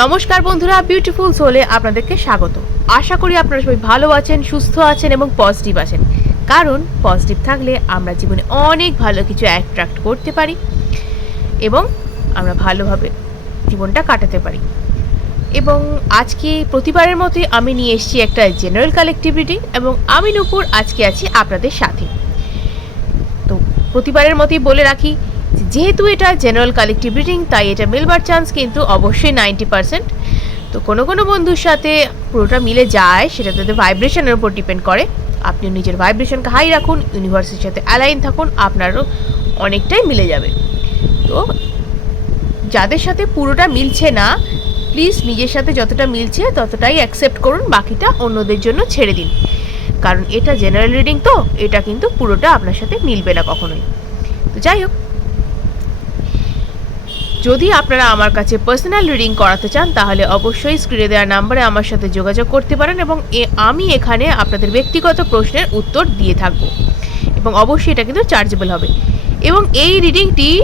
নমস্কার বন্ধুরা বিউটিফুল সোলে আপনাদেরকে স্বাগত। আশা করি আপনারা সবাই ভালো আছেন, সুস্থ আছেন এবং পজিটিভ আছেন। কারণ পজিটিভ থাকলে আমরা জীবনে অনেক ভালো কিছু অ্যাট্রাক্ট করতে পারি এবং আমরা ভালোভাবে জীবনটা কাটাতে পারি। এবং আজকে প্রতিবারের মতোই আমি নিয়ে এসেছি একটা জেনারেল কালেক্টিভ রিডিং এবং আমি নূপুর, আজকে আছি আপনাদের সাথে। তো প্রতিবারের মতোই বলে রাখি যেহেতু এটা জেনারেল কালেক্টিভ রিডিং তাই এটা মিলবার চান্স কিন্তু অবশ্যই নাইনটি পার্সেন্ট তো কোনো কোনো বন্ধুর সাথে পুরোটা মিলে যায়, সেটা তাদের ভাইব্রেশনের উপর ডিপেন্ড করে। আপনি নিজের ভাইব্রেশনকে হাই রাখুন ইউনিভার্সের সাথে অ্যালাইন থাকুন, আপনারও অনেকটাই মিলে যাবে। তো যাদের সাথে পুরোটা মিলছে না প্লিজ নিজের সাথে যতটা মিলছে ততটাই অ্যাকসেপ্ট করুন, বাকিটা অন্যদের জন্য ছেড়ে দিন। কারণ এটা জেনারেল রিডিং তো, এটা কিন্তু পুরোটা আপনার সাথে মিলবে না কখনোই। তো যাই হোক যদি আপনারা আমার কাছে পার্সোনাল রিডিং করাতে চান, তাহলে অবশ্যই স্ক্রিনে দেওয়া নাম্বারে আমার সাথে যোগাযোগ করতে পারেন এবং আমি এখানে আপনাদের ব্যক্তিগত প্রশ্নের উত্তর দিয়ে থাকব। এবং অবশ্যই এটা কিন্তু চার্জেবল হবে। এবং এই রিডিংটি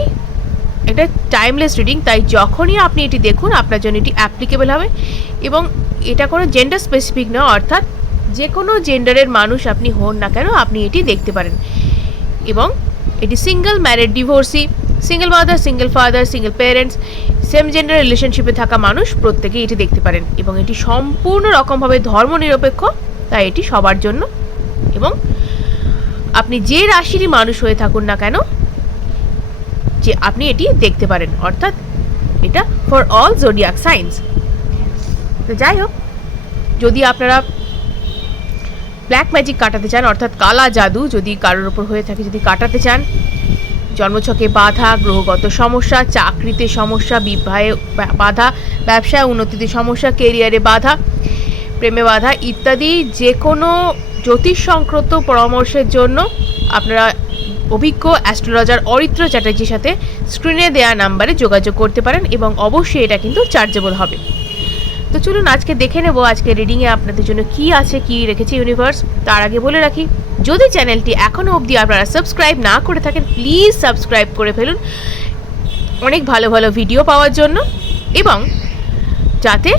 একটা টাইমলেস রিডিং তাই যখনই আপনি এটি দেখুন, আপনার জন্য এটি অ্যাপ্লিকেবল হবে। এবং এটা কোনো জেন্ডার স্পেসিফিক নয়, অর্থাৎ যে কোনো জেন্ডারের মানুষ আপনি হন না কেন, আপনি এটি দেখতে পারেন। এবং এটি single married divorcee single mother single father single parents same gender রিলেশনশিপে থাকা মানুষ প্রত্যেকেই এটি দেখতে পারেন এবং এটি সম্পূর্ণ রকমভাবে ধর্মনিরপেক্ষ, তাই এটি সবার জন্য। এবং আপনি যে রাশিরই মানুষ হয়ে থাকুন না কেন, যে আপনি এটি দেখতে পারেন। অর্থাৎ এটা ফর অল জোডিয়াক সাইন্স তো যাই হোক, যদি আপনারা ব্ল্যাক ম্যাজিক কাটাতে চান, অর্থাৎ কালা জাদু যদি কারোর ওপর হয়ে থাকে, যদি কাটাতে চান জন্মছকে বাধা, গ্রহগত সমস্যা, চাকরিতে সমস্যা, বিবাহে বাধা, ব্যবসায় উন্নতিতে সমস্যা, কেরিয়ারে বাধা, প্রেমে বাধা ইত্যাদি যে কোনো জ্যোতিষ সংক্রান্ত পরামর্শের জন্য আপনারা অভিজ্ঞ অ্যাস্ট্রোলজার অরিত্র চ্যাটার্জির সাথে স্ক্রিনে দেওয়া নাম্বারে যোগাযোগ করতে পারেন এবং অবশ্যই এটা কিন্তু চার্জেবল হবে। তো চলুন আজকে দেখে নেব আজকে রিডিংয়ে আপনাদের জন্য কি আছে, কি রেখেছে ইউনিভার্স তার আগে বলে রাখি, যদি চ্যানেলটি এখনও অবধি আপনারা সাবস্ক্রাইব না করে থাকেন প্লিজ সাবস্ক্রাইব করে ফেলুন। অনেক ভালো ভালো ভিডিও পাওয়ার জন্য এবং যাতে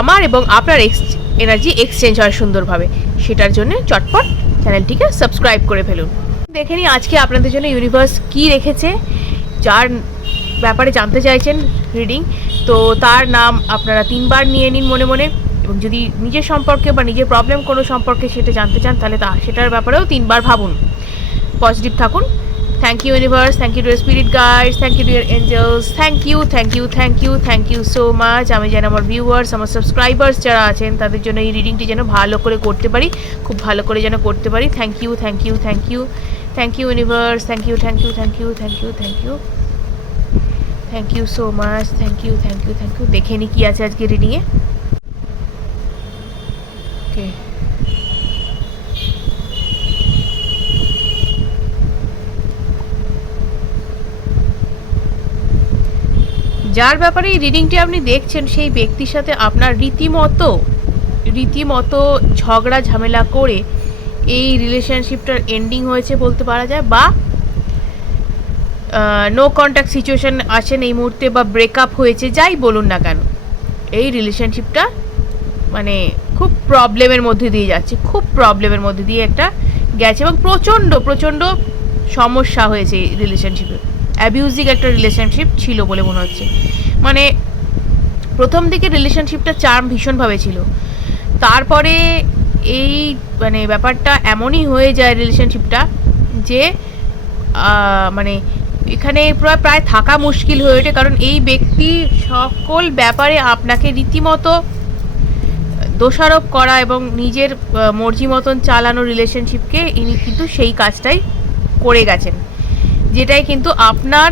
আমার এবং আপনার এক্স এনার্জি এক্সচেঞ্জ হয় সুন্দরভাবে। সেটার জন্য চটপট চ্যানেলটিকে সাবস্ক্রাইব করে ফেলুন। দেখে নিই আজকে আপনাদের জন্য ইউনিভার্স কি রেখেছে, যার ব্যাপারে জানতে চাইছেন রিডিং তো তার নাম আপনারা তিনবার নিয়ে নিন মনে মনে এবং যদি নিজের সম্পর্কে বা নিজের প্রবলেম কোনো সম্পর্কে সেটা জানতে চান তাহলে তা সেটার ব্যাপারেও তিনবার ভাবুন পজিটিভ থাকুন thank you universe thank you to spirit guides thank you to your angels thank you thank you thank you thank you so much আমি যেন আমার ভিউয়ার্স আমার সাবস্ক্রাইবার্স যারা আছেন তাদের জন্য এই রিডিংটি যেন ভালো করে করতে পারি খুব ভালো করে যেন করতে পারি thank you thank you thank you thank you universe thank you thank you thank you thank you thank you thank you so much thank you thank you thank you দেখে নি কি আছে আজকে রিডিংয়ে ওকে যার ব্যাপারে এই রিডিংটি আপনি দেখছেন, সেই ব্যক্তির সাথে আপনার রীতিমতো রীতিমতো ঝগড়া, ঝামেলা করে এই রিলেশনশিপটার এন্ডিং হয়েছে বলতে পারা যায়, বা নো কন্ট্যাক্ট সিচুয়েশন আছেন এই মুহূর্তে বা ব্রেকআপ হয়েছে, যাই বলুন না কেন। এই রিলেশনশিপটা মানে খুব প্রবলেমের মধ্যে দিয়ে যাচ্ছে, খুব প্রবলেমের মধ্যে দিয়ে একটা গেছে এবং প্রচণ্ড প্রচণ্ড সমস্যা হয়েছে এই রিলেশনশিপে অ্যাবিউজিং একটা রিলেশনশিপ ছিল বলে মনে হচ্ছে। মানে প্রথম দিকে রিলেশনশিপটা চার্ম ভীষণভাবে ছিল। তারপরে এই মানে ব্যাপারটা এমনই হয়ে যায় রিলেশনশিপটা যে মানে এখানে প্রায় প্রায় থাকা মুশকিল হয়ে ওঠে, কারণ এই ব্যক্তি সকল ব্যাপারে আপনাকে রীতিমতো দোষারোপ করা এবং নিজের মর্জি মতন চালানো রিলেশনশিপকে ইনি কিন্তু সেই কাজটাই করে গেছেন, যেটাই কিন্তু আপনার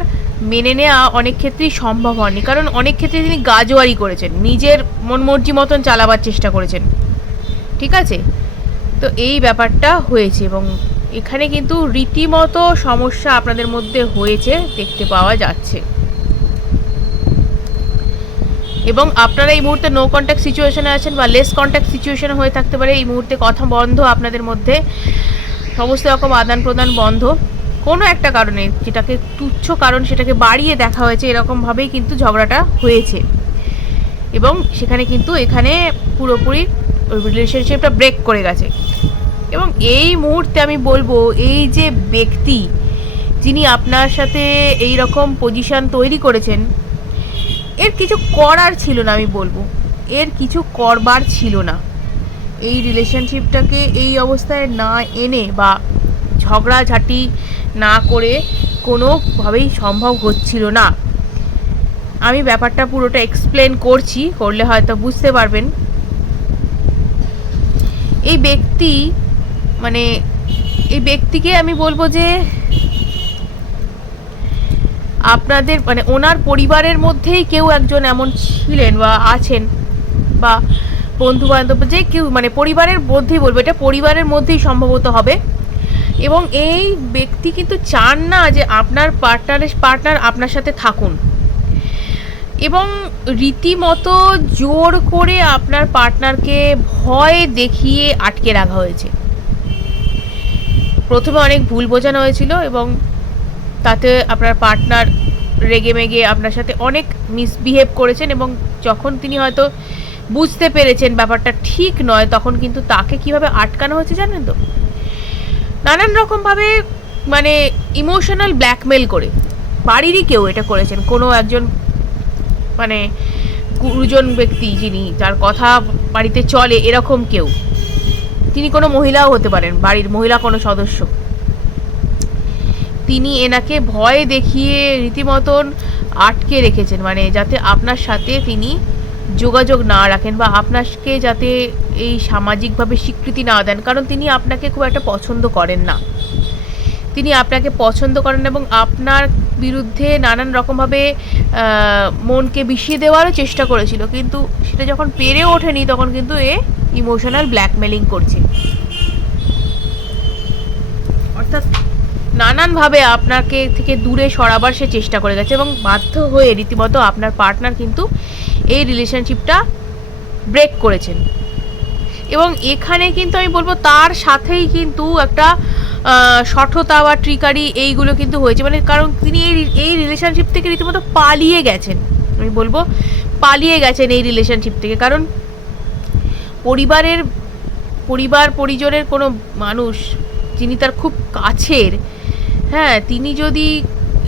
মেনে নেওয়া অনেক ক্ষেত্রেই সম্ভব হয়নি। কারণ অনেক ক্ষেত্রে তিনি গাজোয়ারি করেছেন, নিজের মন মর্জি মতন চালাবার চেষ্টা করেছেন। ঠিক আছে? তো এই ব্যাপারটা হয়েছে এবং এখানে কিন্তু রীতিমতো সমস্যা আপনাদের মধ্যে হয়েছে, দেখতে পাওয়া যাচ্ছে। এবং আপনারা এই মুহূর্তে নো কন্ট্যাক্ট সিচুয়েশনে আছেন বা লেস কন্ট্যাক্ট সিচুয়েশন হয়ে থাকতে পারে, এই মুহূর্তে কথা বন্ধ আপনাদের মধ্যে। সমস্ত রকম আদান প্রদান বন্ধ। কোনো একটা কারণে যেটাকে তুচ্ছ কারণ সেটাকে বাড়িয়ে দেখা হয়েছে এরকমভাবেই কিন্তু ঝগড়াটা হয়েছে। এবং সেখানে কিন্তু এখানে পুরোপুরি রিলেশনশিপটা ব্রেক করে গেছে। এবং এই মুহূর্তে আমি বলব, এই যে ব্যক্তি যিনি আপনার সাথে এই রকম পজিশন তৈরি করেছেন, এর কিছু করার ছিল না আমি বলব। এর কিছু করবার ছিল না। এই রিলেশনশিপটাকে এই অবস্থায় না এনে বা ঝগড়াঝাটি না করে কোনোভাবেই সম্ভব হচ্ছিল না। আমি ব্যাপারটা পুরোটা এক্সপ্লেন করছি, করলে হয়তো বুঝতে পারবেন। এই ব্যক্তি মানে এই ব্যক্তিকে আমি বলব যে, আপনাদের মানে ওনার পরিবারের মধ্যেই কেউ একজন এমন ছিলেন বা আছেন বা বন্ধু বান্ধব যে কেউ মানে পরিবারের মধ্যেই বলব, এটা পরিবারের মধ্যেই সম্ভবত হবে। এবং এই ব্যক্তি কিন্তু চান না যে আপনার পার্টনারের পার্টনার আপনার সাথে থাকুন। এবং রীতিমতো জোর করে আপনার পার্টনারকে ভয় দেখিয়ে আটকে রাখা হয়েছে। প্রথমে অনেক ভুল বোঝানো হয়েছিল এবং তাতে আপনার পার্টনার রেগে মেগে আপনার সাথে অনেক মিসবিহেভ করেছেন এবং যখন তিনি হয়তো বুঝতে পেরেছেন ব্যাপারটা ঠিক নয়, তখন কিন্তু তাকে কীভাবে আটকানো হয়েছে জানেন তো? নানান রকমভাবে মানে ইমোশনাল ব্ল্যাকমেল করে। বাড়িরই কেউ এটা করেছেন। কোনো একজন মানে গুরুজন ব্যক্তি যিনি, যার কথা বাড়িতে চলে, এরকম কেউ। তিনি কোনো মহিলাও হতে পারেন, বাড়ির মহিলা কোনো সদস্য। তিনি এনাকে ভয় দেখিয়ে রীতিমতন আটকে রেখেছেন মানে যাতে আপনার সাথে তিনি যোগাযোগ না রাখেন বা আপনাকে যাতে এই সামাজিকভাবে স্বীকৃতি না দেন, কারণ তিনি আপনাকে খুব একটা পছন্দ করেন না। তিনি আপনাকে পছন্দ করেন এবং আপনার বিরুদ্ধে নানান রকমভাবে মনকে বিষিয়ে দেওয়ারও চেষ্টা করেছিল, কিন্তু সেটা যখন পেরে ওঠেনি, তখন কিন্তু এ ইমোশনাল ব্ল্যাকমেলিং করছে। অর্থাৎ নানানভাবে আপনাকে থেকে দূরে সরাবার সে চেষ্টা করে গেছে এবং বাধ্য হয়ে রীতিমতো আপনার পার্টনার কিন্তু এই রিলেশনশিপটা ব্রেক করেছেন। এবং এখানে কিন্তু আমি বলব তার সাথেই কিন্তু একটা সঠতা বা ট্রিকারি এইগুলো কিন্তু হয়েছে। মানে কারণ তিনি এই এই রিলেশনশিপ থেকে রীতিমতো পালিয়ে গেছেন। আমি বলব পালিয়ে গেছেন এই রিলেশনশিপ থেকে। কারণ পরিবারের, পরিবার পরিজনের কোনো মানুষ যিনি তার খুব কাছের হ্যাঁ তিনি যদি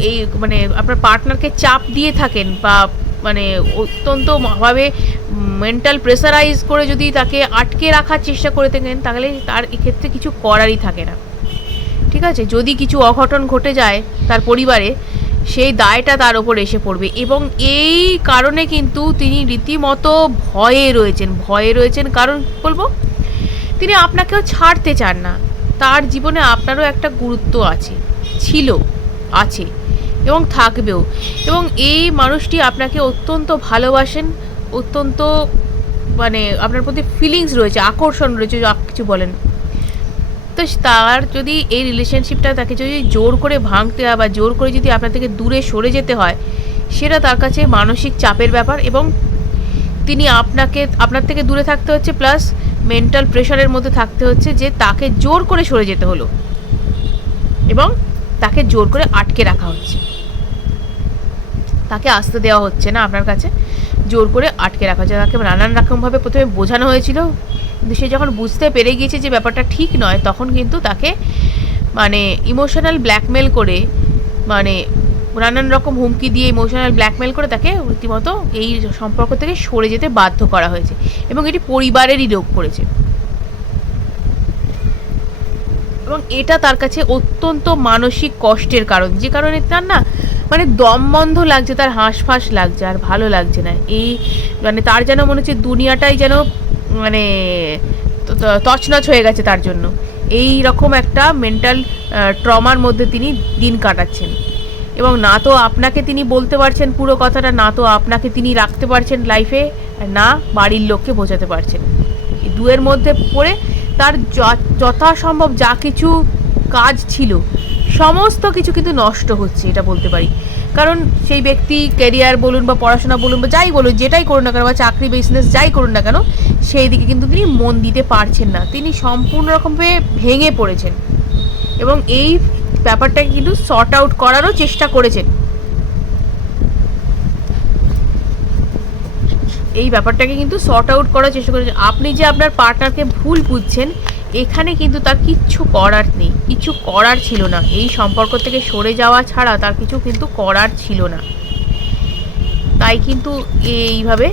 এই মানে আপনার পার্টনারকে চাপ দিয়ে থাকেন বা মানে অত্যন্ত ভাবে মেন্টাল প্রেসারাইজ করে যদি তাকে আটকে রাখার চেষ্টা করে থাকেন, তাহলে তার এক্ষেত্রে কিছু করারই থাকে না। ঠিক আছে? যদি কিছু অঘটন ঘটে যায় তার পরিবারে সেই দায়টা তার ওপর এসে পড়বে। এবং এই কারণে কিন্তু তিনি রীতিমতো ভয়ে রয়েছেন ভয়ে রয়েছেন। কারণ বলব? তিনি আপনাকেও ছাড়তে চান না। তার জীবনে আপনারও একটা গুরুত্ব আছে, ছিল, আছে, এবং থাকবেও। এবং এই মানুষটি আপনাকে অত্যন্ত ভালোবাসেন, অত্যন্ত মানে আপনার প্রতি ফিলিংস রয়েছে, আকর্ষণ রয়েছে যা কিছু বলেন। তো তার যদি এই রিলেশনশিপটা তাকে যদি জোর করে ভাঙতে হয় বা জোর করে যদি আপনার থেকে দূরে সরে যেতে হয়, সেটা তার কাছে মানসিক চাপের ব্যাপার এবং তিনি আপনাকে, আপনার থেকে দূরে থাকতে হচ্ছে প্লাস মেন্টাল প্রেশারের মধ্যে থাকতে হচ্ছে যে তাকে জোর করে সরে যেতে হলো এবং তাকে জোর করে আটকে রাখা হচ্ছে। তাকে আসতে দেওয়া হচ্ছে না আপনার কাছে। জোর করে আটকে রাখা হয়েছে। তাকে নানান রকমভাবে প্রথমে বোঝানো হয়েছিল। কিন্তু সে যখন বুঝতে পেরে গিয়েছে যে ব্যাপারটা ঠিক নয়, তখন কিন্তু তাকে মানে ইমোশনাল ব্ল্যাকমেল করে মানে নানান রকম হুমকি দিয়ে ইমোশনাল ব্ল্যাকমেল করে তাকে রীতিমতো এই সম্পর্ক থেকে সরে যেতে বাধ্য করা হয়েছে। এবং এটি পরিবারেরই লোক করেছে। এবং এটা তার কাছে অত্যন্ত মানসিক কষ্টের কারণ। যে কারণে তার না মানে দম বন্ধ লাগছে, তার হাঁসফাঁস লাগছে আর ভালো লাগছে না। এই মানে তার যেন মনে হচ্ছে দুনিয়াটাই যেন মানে তছনছ হয়ে গেছে তার জন্য। এই রকম একটা মেন্টাল ট্রমার মধ্যে তিনি দিন কাটাচ্ছেন। এবং না তো আপনাকে তিনি বলতে পারছেন পুরো কথাটা, না তো আপনাকে তিনি রাখতে পারছেন লাইফে না বাড়ির লোককে বোঝাতে পারছেন। দুয়ের মধ্যে পড়ে তার যথাসম্ভব যা কিছু কাজ ছিল, সমস্ত কিছু কিন্তু নষ্ট হচ্ছে, এটা বলতে পারি। কারণ সেই ব্যক্তি ক্যারিয়ার বলুন বা পড়াশোনা বলুন বা যাই বলুন, যেটাই করুন না কেন বা চাকরি বিজনেস যাই করুন না কেন, সেই দিকে কিন্তু তিনি মন দিতে পারছেন না। তিনি সম্পূর্ণ রকমভাবে ভেঙে পড়েছেন। এবং এই ব্যাপারটাকে কিন্তু সর্ট আউট করারও চেষ্টা করেছেন। এই ব্যাপারটাকে কিন্তু শর্ট আউট করার চেষ্টা করেছে আপনি যে আপনার পার্টনারকে ভুল বুঝছেন, এখানে কিন্তু তার কিচ্ছু করার নেই। কিছু করার ছিল না। এই সম্পর্ক থেকে সরে যাওয়া ছাড়া তার কিছু কিন্তু করার ছিল না। তাই কিন্তু এইভাবে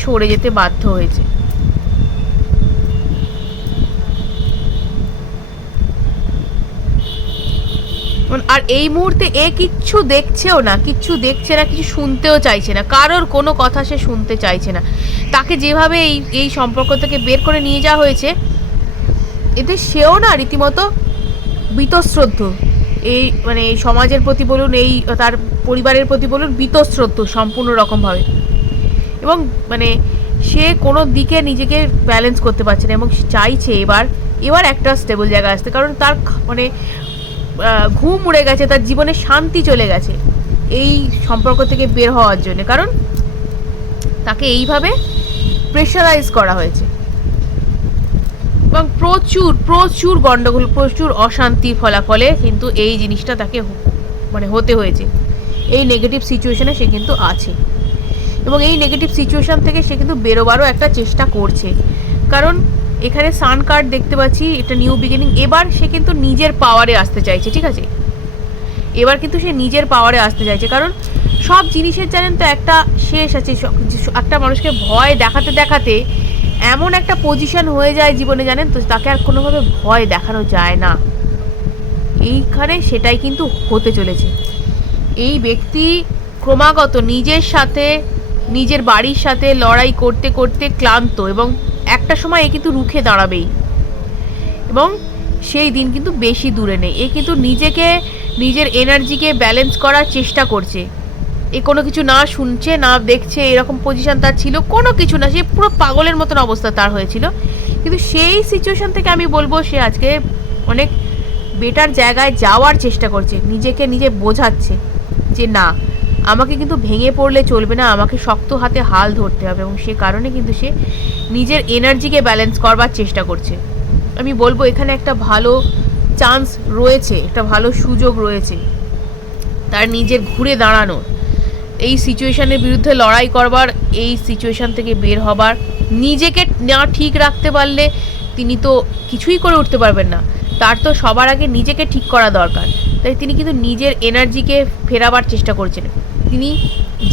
সরে যেতে বাধ্য হয়েছে মানে আর এই মুহূর্তে এ কিচ্ছু দেখছেও না, কিচ্ছু দেখছে না, কিছু শুনতেও চাইছে না। কারোর কোনো কথা সে শুনতে চাইছে না। তাকে যেভাবে এই এই সম্পর্ক থেকে বের করে নিয়ে যাওয়া হয়েছে, এতে সেও না রীতিমতো বীতশ্রদ্ধ। এই মানে এই সমাজের প্রতি বলুন, এই, তার পরিবারের প্রতি বলুন, বীতশ্রদ্ধ সম্পূর্ণ রকমভাবে। এবং মানে সে কোনো দিকে নিজেকে ব্যালেন্স করতে পারছে না এবং চাইছে এবার এবার একটা স্টেবল জায়গায় আসতে। কারণ তার মানে ঘুম উড়ে গেছে, তার জীবনে শান্তি চলে গেছে। এই সম্পর্ক থেকে বের হওয়ার জন্য। কারণ তাকে এইভাবে প্রেশারাইজ করা হয়েছে। এবং প্রচুর প্রচুর গন্ডগোল, প্রচুর অশান্তির ফলাফলে কিন্তু এই জিনিসটা তাকে মানে হতে হয়েছে। এই নেগেটিভ সিচুয়েশনে সে কিন্তু আছে। এবং এই নেগেটিভ সিচুয়েশন থেকে সে কিন্তু বেরোবারও একটা চেষ্টা করছে। কারণ এখানে সান কার্ড দেখতে পাচ্ছি, এটা নিউ বিগিনিং এবার সে কিন্তু নিজের পাওয়ারে আসতে চাইছে, ঠিক আছে? এবার কিন্তু সে নিজের পাওয়ারে আসতে চাইছে, কারণ সব জিনিসের জানেন তো একটা শেষ আছে একটা মানুষকে ভয় দেখাতে দেখাতে এমন একটা পজিশন হয়ে যায় জীবনে, জানেন তো? তাকে আর কোনোভাবে ভয় দেখানো যায় না। এইখানে সেটাই কিন্তু হতে চলেছে। এই ব্যক্তি ক্রমাগত নিজের সাথে, নিজের বাড়ির সাথে লড়াই করতে করতে ক্লান্ত এবং একটা সময় এ কিন্তু রুখে দাঁড়াবেই। এবং সেই দিন কিন্তু বেশি দূরে নেই। এ কিন্তু নিজেকে, নিজের এনার্জিকে ব্যালেন্স করার চেষ্টা করছে। এ কোনো কিছু না শুনছে, না দেখছে, এরকম পজিশন তার ছিল, কোনো কিছু না। সে পুরো পাগলের মতন অবস্থা তার হয়েছিল। কিন্তু সেই সিচুয়েশন থেকে আমি বলব, সে আজকে অনেক বেটার জায়গায় যাওয়ার চেষ্টা করছে। নিজেকে নিজে বোঝাচ্ছে যে না আমাকে কিন্তু ভেঙে পড়লে চলবে না, আমাকে শক্ত হাতে হাল ধরতে হবে এবং সে কারণে কিন্তু সে নিজের এনার্জিকে ব্যালেন্স করবার চেষ্টা করছে। আমি বলব এখানে একটা ভালো চান্স রয়েছে, একটা ভালো সুযোগ রয়েছে তার নিজের ঘুরে দাঁড়ানোর। এই সিচুয়েশানের বিরুদ্ধে লড়াই করবার, এই সিচুয়েশন থেকে বের হবার, নিজেকে না ঠিক রাখতে পারলে তিনি তো কিছুই করে উঠতে পারবেন না। তার তো সবার আগে নিজেকে ঠিক করা দরকার। তাই তিনি কিন্তু নিজের এনার্জিকে ফেরাবার চেষ্টা করছেন। তিনি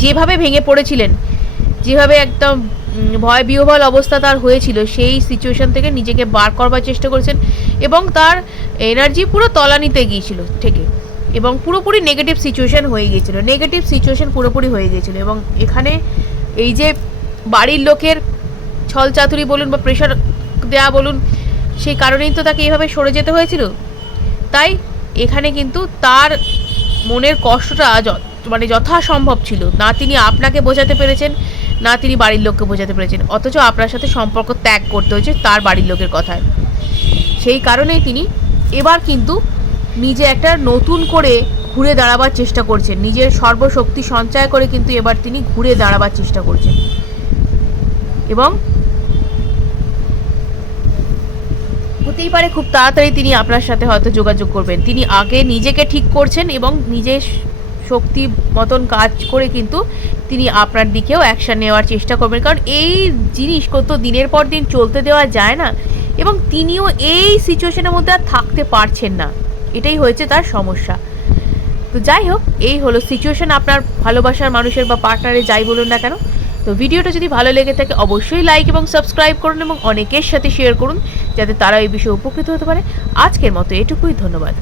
যেভাবে ভেঙে পড়েছিলেন, যেভাবে একদম ভয় বিহ্বল অবস্থা তার হয়েছিল, সেই সিচুয়েশন থেকে নিজেকে বার করবার চেষ্টা করেছেন এবং তার এনার্জি পুরো তলানিতে গিয়েছিল থেকে এবং পুরোপুরি নেগেটিভ সিচুয়েশন হয়ে গিয়েছিল। নেগেটিভ সিচুয়েশন পুরোপুরি হয়ে গিয়েছিল এবং এখানে এই যে বাড়ির লোকের ছলচাতুরি বলুন বা প্রেশার দেয়া বলুন, সেই কারণেই তো তাকে এইভাবে সরে যেতে হয়েছিল। তাই এখানে কিন্তু তার মনের কষ্টটা মানে যথাসম্ভব ছিল। না তিনি আপনাকে বোঝাতে পেরেছেন, না তিনি বাড়ির লোককে বোঝাতে পেরেছেন। অথচ আপনার সাথে সম্পর্ক ত্যাগ করতে হয়েছে তার বাড়ির লোকের কথায়। সেই কারণেই তিনি এবার কিন্তু নিজে একটা নতুন করে ঘুরে দাঁড়াবার চেষ্টা করছেন। নিজের সর্বশক্তি সঞ্চয় করে কিন্তু এবার তিনি ঘুরে দাঁড়াবার চেষ্টা করছেন। এবং হতেই পারে খুব তাড়াতাড়ি তিনি আপনার সাথে হয়তো যোগাযোগ করবেন। তিনি আগে নিজেকে ঠিক করছেন এবং নিজের শক্তি মতন কাজ করে কিন্তু তিনি আপনার দিকেও অ্যাকশন নেওয়ার চেষ্টা করবেন। কারণ এই জিনিস কত দিনের পর দিন চলতে দেওয়া যায় না। এবং তিনিও এই সিচুয়েশনের মধ্যে আর থাকতে পারছেন না। এটাই হয়েছে তার সমস্যা। তো যাই হোক, এই হলো সিচুয়েশন আপনার ভালোবাসার মানুষের বা পার্টনারে যাই বলুন না কেন। তো ভিডিওটা যদি ভালো লেগে থাকে, অবশ্যই লাইক এবং সাবস্ক্রাইব করুন এবং অনেকের সাথে শেয়ার করুন, যাতে তারা এই বিষয়ে উপকৃত হতে পারে। আজকের মতো এটুকুই, ধন্যবাদ।